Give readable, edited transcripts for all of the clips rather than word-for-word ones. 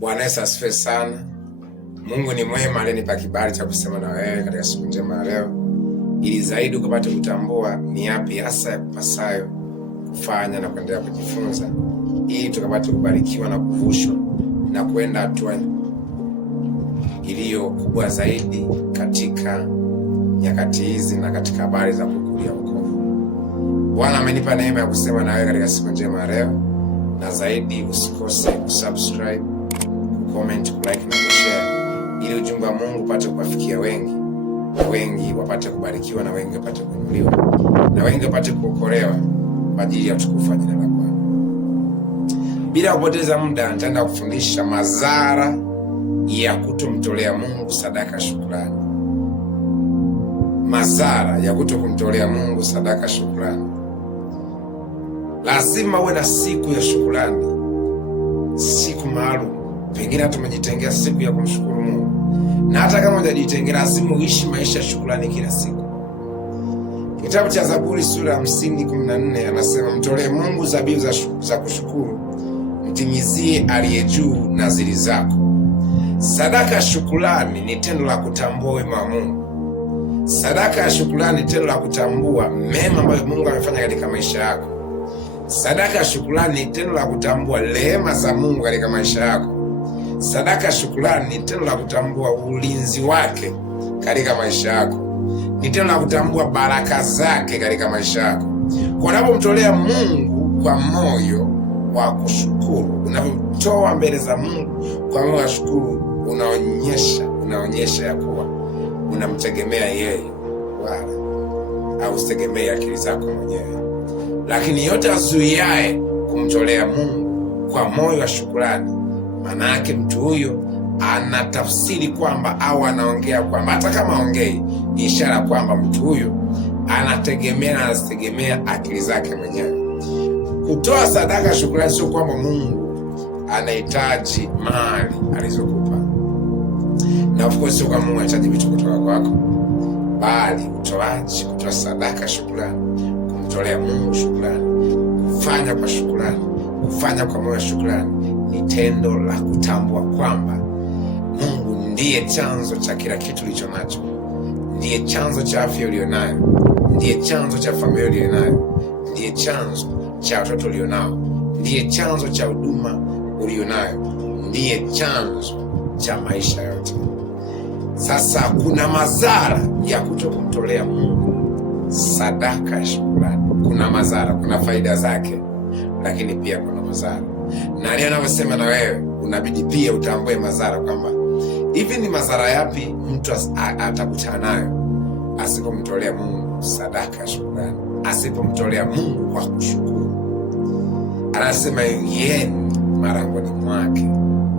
Bwana Yesu asifiwe sana. Mungu ni mwema, alinipa kibali cha kusema na wewe katika siku njema ya leo, ili zaidi ukapate kutambua ni yapi hasa ya kupasayo kufanya na kuendelea kujifunza, ili tukapate kubarikiwa na kuvushwa na kwenda hatua iliyo kubwa zaidi katika nyakati hizi na katika habari za kukulia wokovu. Bwana amenipa neema ya kusema na wewe katika siku njema ya leo, na zaidi usikose kusubscribe, comment, like na kushare, ili ujumbe wa Mungu upate kuwafikia wengi, wengi wapate kubarikiwa na wengi wapate kuinuliwa na wengi wapate kuokolewa kwa ajili ya utukufu wa jina la Bwana. Bila kupoteza muda, nitaenda kufundisha madhara ya kutomtolea Mungu sadaka shukrani. Madhara ya kutokumtolea Mungu sadaka shukrani. Lazima uwe na siku ya shukrani, siku maalum. Pengine hata umejitengea siku ya kumshukuru Mungu, na hata kama hujajitengea, lazima uishi maisha ya shukrani kila siku. Kitabu cha Zaburi sura ya 50:14 anasema, mtolee Mungu zabibu za kushukuru, mtimizie aliye juu nadhiri zako. Sadaka ya shukrani ni tendo la kutambua wema wa Mungu. Sadaka ya shukrani ni tendo la kutambua mema ambayo Mungu amefanya katika maisha yako. Sadaka ya shukrani ni tendo la kutambua rehema za Mungu katika maisha yako. Sadaka ya shukrani ni tendo la kutambua ulinzi wake katika maisha yako. Ni tendo la kutambua baraka zake katika maisha yako. Kwa unapomtolea Mungu kwa moyo wa kushukuru, unapotoa mbele za Mungu kwa moyo wa shukuru, unaonyesha ya kuwa unamtegemea yeye, wala au usitegemee akili zako mwenyewe. Lakini yote azuiaye kumtolea Mungu kwa moyo wa shukrani, maana yake mtu huyo anatafsiri kwamba, au anaongea kwamba, hata kama ongei, ni ishara kwamba mtu huyo anategemea na anategemea akili zake mwenyewe. Kutoa sadaka shukrani sio kwamba Mungu anahitaji mali alizokupa, na of course sio kwamba Mungu anahitaji vitu kutoka kwako, bali utoaji, kutoa sadaka shukrani, kumtolea Mungu shukrani, kufanya kwa shukrani, kufanya kwa moyo wa shukrani, ni tendo la kutambua kwamba Mungu ndiye chanzo cha kila kitu ulicho nacho, ndiye chanzo cha afya ulionayo, ndiye chanzo cha familia ulionayo, ndiye chanzo cha watoto ulionao, ndiye chanzo cha huduma ulionayo, ndiye chanzo cha maisha yote. Sasa kuna madhara ya kutokumtolea Mungu sadaka ya shukrani. Kuna madhara, kuna faida zake, lakini pia kuna madhara. Na leo anavyosema na wewe, unabidi pia utambue madhara, kwamba hivi ni madhara yapi mtu atakutana nayo asipomtolea Mungu sadaka ya shukrani, asipomtolea Mungu kwa kushukuru. Anasema, ingieni marangoni mwake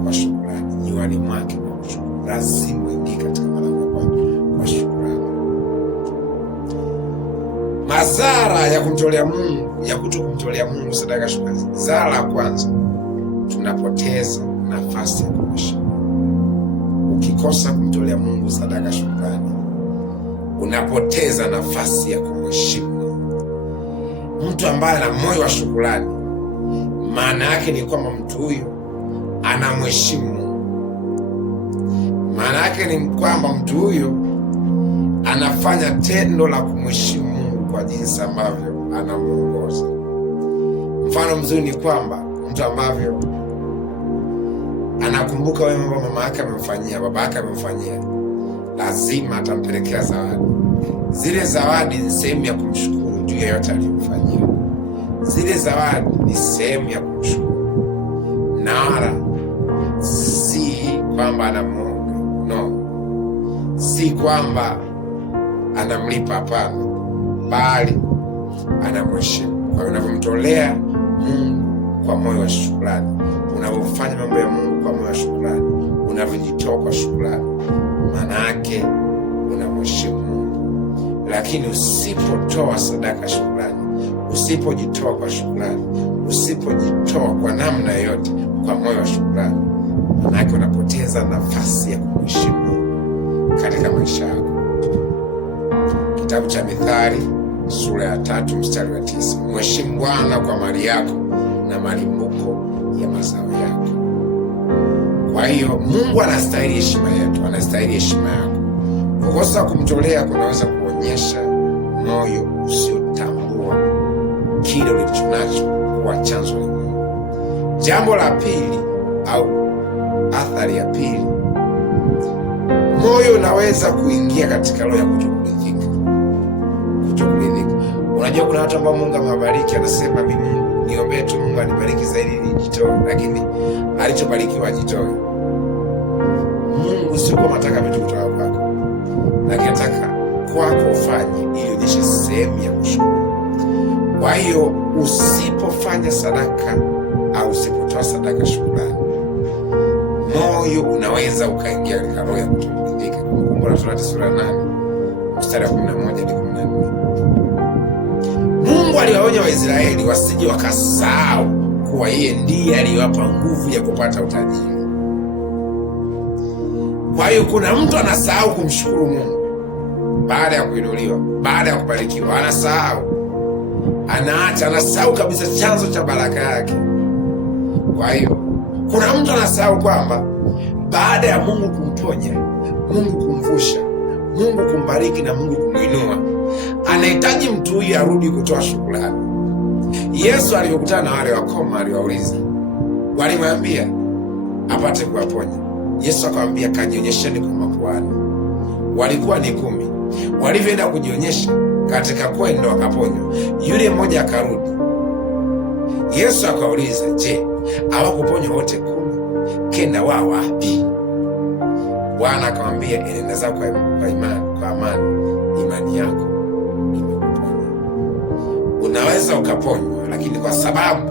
kwa shukrani, nywani mwake kwa kushukuru. Lazima uingie katika malango kwa shukrani. Madhara ya kumtolea Mungu, ya kutokumtolea Mungu sadaka ya shukrani. Zara la kwanza, tunapoteza nafasi ya kumheshimu. Ukikosa kumtolea Mungu sadaka ya shukrani, unapoteza nafasi ya kumheshimu. Mtu ambaye ana moyo wa shukrani, maana yake ni kwamba mtu huyo anamheshimu Mungu. Maana yake ni kwamba mtu huyo anafanya tendo la kumheshimu Mungu kwa jinsi ambavyo anamuongoza. Mfano mzuri ni kwamba mtu ambavyo anakumbuka wema ambao mama yake amemfanyia, baba yake amemfanyia, lazima atampelekea zawadi. Zile zawadi ni sehemu ya kumshukuru juu ya yote aliyomfanyia. Zile zawadi ni sehemu ya kumshukuru, na wala si kwamba anamuonga, no, si kwamba anamlipa, hapana, bali anamheshimu. Kwa hiyo unapomtolea Mungu kwa moyo wa shukrani, unapofanya mambo ya Mungu kwa moyo wa shukrani, unavyojitoa kwa shukrani, maana yake unamheshimu Mungu. Lakini usipotoa sadaka shukrani, usipojitoa kwa shukrani, usipojitoa kwa namna yoyote kwa moyo wa shukrani, maana yake unapoteza nafasi ya kumheshimu Mungu katika maisha yako. Kitabu cha Mithali sura ya 3:9, mheshimu Bwana kwa mali yako na malimbuko ya mazao yako. Kwa hiyo Mungu anastahili heshima yetu, anastahili heshima yako. Kukosa kumtolea kunaweza kuonyesha moyo usiotambua kile ulichonacho kuwa chanzo la Mungu. Jambo la pili au athari ya pili, moyo unaweza kuingia katika roho ya kutokuridhika. Unajua kuna watu ambao Mungu amewabariki, anasema mimi niombee tu Mungu anibariki zaidi nijitoe, lakini alichobarikiwa ajitoe. Mungu sio kama anataka vitu kutoka kwako, lakini anataka kwako ufanye ili uonyeshe sehemu ya kushukuru. Kwa hiyo usipofanya sadaka au usipotoa sadaka shukrani, moyo unaweza ukaingia katika roho ya kutokuridhika. Kumbukumbu la Torati sura 8 mstari wa 11 hadi 14. Mungu aliwaonya Waisraeli wasije wakasahau kuwa yeye ndiye aliyewapa nguvu ya kupata utajiri. Kwa hiyo kuna mtu anasahau kumshukuru Mungu baada ya kuinuliwa, baada ya kubarikiwa, anasahau, anasahau kabisa chanzo cha baraka yake. Kwa hiyo kuna mtu anasahau kwamba baada ya Mungu kumponya, Mungu kumvusha, Mungu kumbariki na Mungu kumuinua, anahitaji mtu huyu arudi kutoa shukrani. Yesu alipokutana na wale wakoma aliwauliza, walimwambia apate kuwaponya. Yesu akamwambia, kajionyesheni kwa makuhani. Walikuwa ni 10. Walivyoenda kujionyesha katika kwenda wakaponywa, yule mmoja akarudi. Yesu akauliza, je, hawakuponywa wote 10? Kenda wao wapi? Bwana akamwambia, enenda zako kwa imani, kwa amani, imani yako imekuponya. Unaweza ukaponywa, lakini kwa sababu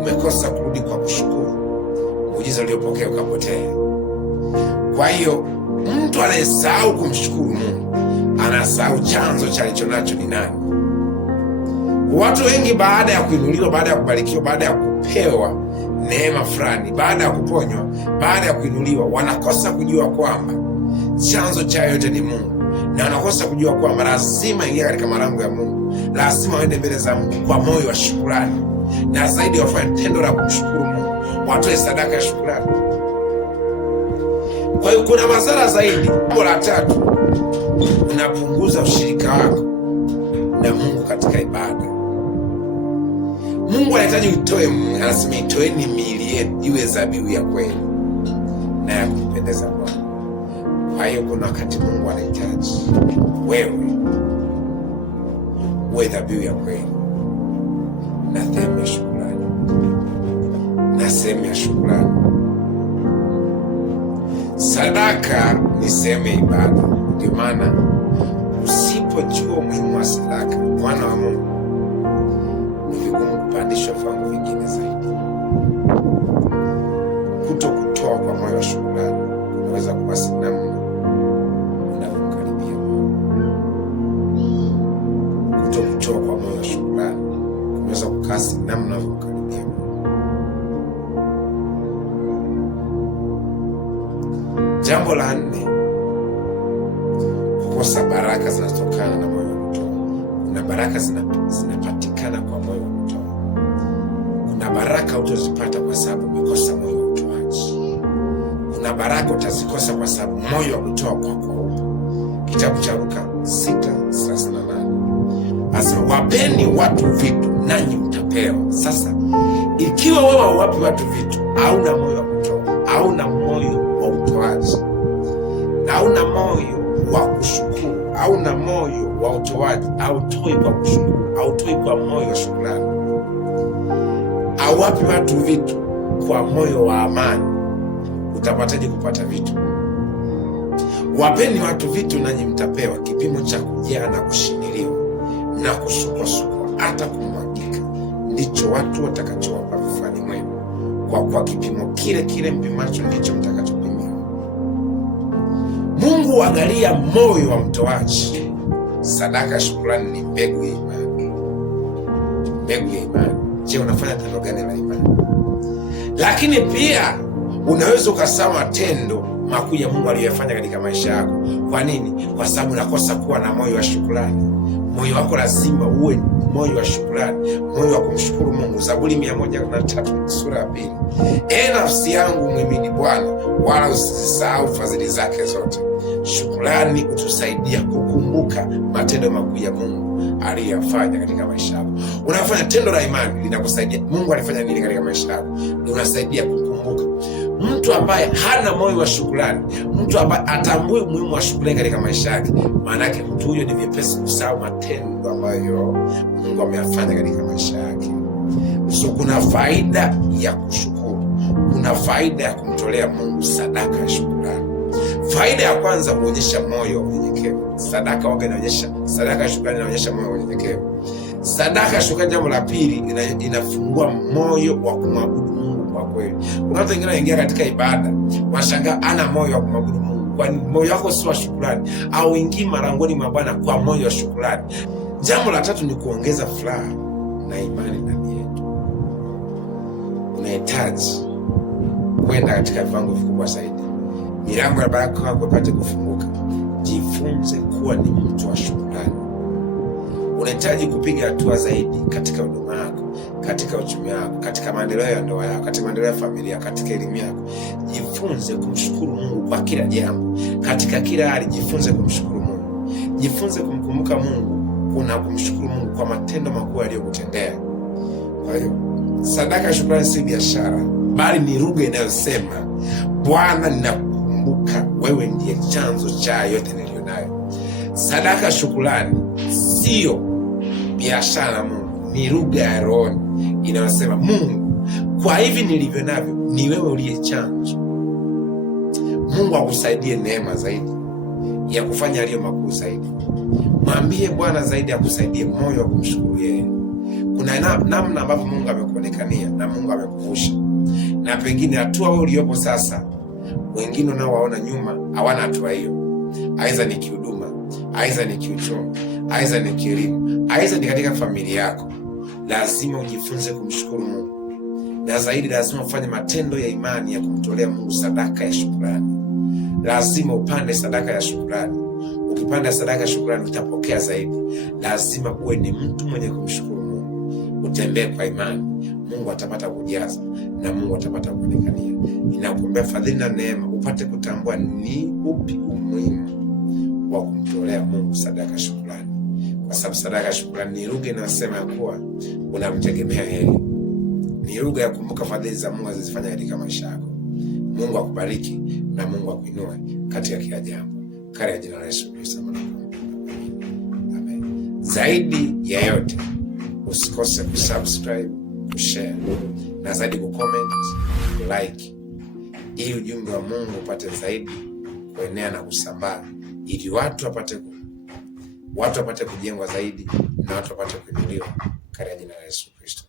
umekosa kurudi kwa kushukuru, muujiza uliopokea ukapotea. Kwa hiyo mtu anayesahau kumshukuru Mungu anasahau chanzo cha alichonacho ni nani. Watu wengi baada ya kuinuliwa, baada ya kubarikiwa, baada ya kupewa neema fulani, baada ya kuponywa, baada ya kuinuliwa, wanakosa kujua kwamba chanzo cha yote ni Mungu, na wanakosa kujua kwamba lazima ingia katika malango ya Mungu, lazima waende mbele za Mungu kwa moyo wa shukrani, na zaidi wafanye tendo la kumshukuru Mungu, watoe sadaka ya shukrani. Kwa hiyo kuna madhara zaidi. Jambo la tatu, unapunguza ushirika wako na Mungu katika ibada. Mungu anahitaji utoe, anasema itoeni miili yenu iwe dhabihu ya kweli na ya kumpendeza Bwana. Kwa hiyo kuna wakati Mungu anahitaji wewe uwe dhabihu ya kweli na sehemu ya shukrani, na sehemu ya shukrani. Sadaka ni sehemu ya ibada. Ndio maana usipojua umuhimu wa sadaka, mwana wa Mungu, ni vigumu kupandishwa viwango vingine zaidi. Kuto kutoa kwa moyo wa shukrani unaweza kuwasi namna unavyomkaribia Mungu. Kuto kutoa kwa moyo wa shukrani unaweza kukasi namna unavyomkaribia Mungu. Jambo la 4, kukosa baraka zinazotokana na moyo wa kutoa. Kuna baraka zinapatikana kwa moyo wa kutoa. Kuna baraka utazipata kwa sababu umekosa moyo wa utoaji. Kuna baraka utazikosa kwa sababu moyo wa kutoa kwako upo. Kitabu cha Luka 6:38 asema, wapeni watu vitu nanyi mtapewa. Sasa ikiwa wewe hawapi watu vitu, hauna moyo wa kutoa, hauna moyo wa utoaji, hauna moyo wa kushukuru, hauna moyo wa utoaji, hautoi kwa kushukuru, hautoi kwa moyo wa shukrani, hawapi watu vitu kwa moyo wa amani, utapataje kupata vitu? Wapeni watu vitu nanyi mtapewa, kipimo cha kujaa na kushindiliwa na kusukwasukwa hata kumwagika, ndicho watu watakachowapa vifuani mwenu, kwa kipimo kile kile mpimacho ndicho mtakachopimiwa. Mungu huangalia moyo wa mtoaji. Sadaka ya shukrani ni mbegu ya imani. Mbegu ya imani. Je, unafanya tendo gani la imani? Lakini pia unaweza ukasahau matendo makuu ya Mungu aliyofanya katika maisha yako. Kwa nini? Kwa sababu unakosa kuwa na moyo wa shukrani. Moyo wako lazima uwe moyo wa shukrani, moyo wa kumshukuru Mungu. Zaburi 103 sura ya 2. Nafsi yangu muhimidi Bwana, wala usisahau fadhili zake zote. Shukrani utusaidia kukumbuka matendo makuu ya Mungu aliyofanya katika maisha yako. Unafanya tendo la imani linakusaidia. Mungu alifanya nini katika maisha yako? Unasaidia kukumbuka. Mtu ambaye hana moyo wa shukrani, mtu ambaye atambui umuhimu wa shukrani katika maisha yake, maana yake mtu huyo ni vyepesi kusahau matendo ambayo Mungu ameyafanya katika maisha yake. So kuna faida ya kushukuru, kuna faida ya kumtolea Mungu sadaka ya shukrani. Faida ya kwanza, huonyesha moyo wa unyenyekevu. Sadaka ya shukrani inaonyesha moyo wa unyenyekevu. Sadaka ya shukrani, jambo la pili, inafungua moyo wa kumwabudu Mungu kwa kweli. Kuna watu wengine wanaingia katika ibada wanashangaa ana moyo wa kumwabudu Mungu, kwani moyo wako si wa shukrani, au ingii marangoni mwa Bwana kwa moyo wa shukrani. Jambo la tatu ni kuongeza furaha na imani ndani yetu. Unahitaji kwenda katika viwango vikubwa zaidi, milango ya baraka yako ipate kufunguka. Jifunze kuwa ni mtu wa shukrani. Unahitaji kupiga hatua zaidi katika huduma yako, katika uchumi wako, katika maendeleo ya ndoa yako, katika maendeleo ya familia, katika elimu yako. Jifunze kumshukuru Mungu kwa kila jambo, katika kila hali. Jifunze kumshukuru Mungu, jifunze kumkumbuka Mungu, kuna kumshukuru Mungu kwa matendo makuu aliyokutendea. Kwa hiyo sadaka ya shukrani si biashara, bali ni lugha inayosema, Bwana, ninakukumbuka wewe ndiye chanzo cha yote niliyonayo. Sadaka ya shukrani sio biashara na Mungu, ni lugha ya roho inayosema, Mungu, kwa hivi nilivyo navyo ni wewe uliye chanzo. Mungu akusaidie neema zaidi ya kufanya aliyo makuu zaidi. Mwambie Bwana zaidi akusaidie moyo wa kumshukuru yeye. Kuna namna ambavyo Mungu amekuonekania na Mungu amekuvusha, na pengine hatua wewe uliyopo sasa, wengine nao waona nyuma hawana hatua hiyo. Aidha ni kihuduma, aidha ni kiuchumi, aidha ni kielimu, aidha ni katika familia yako. Lazima ujifunze kumshukuru Mungu, na zaidi lazima ufanye matendo ya imani ya kumtolea Mungu sadaka ya shukrani. Lazima upande sadaka ya shukrani. Ukipanda sadaka ya shukrani utapokea zaidi. Lazima uwe ni mtu mwenye kumshukuru Mungu, utembee kwa imani. Mungu atapata kujaza na Mungu atapata kuonekania. Ninakuombea fadhili na neema upate kutambua ni upi umuhimu wa kumtolea Mungu sadaka ya shukrani, kwa sababu sadaka ya shukrani ni lugha inayosema ya kuwa unamtegemea yeye. Ni lugha ya kumbuka fadhili za Mungu azifanya katika maisha yako. Mungu akubariki na Mungu akuinue katika kila jambo. Katika jina la Yesu Kristo. Amen. Zaidi ya yote, usikose kusubscribe, kushare na zaidi kucomment, like, ili ujumbe wa Mungu upate zaidi kuenea na kusambaa, ili watu wapate kujengwa zaidi na watu wapate kuinuliwa katika jina la Yesu Kristo.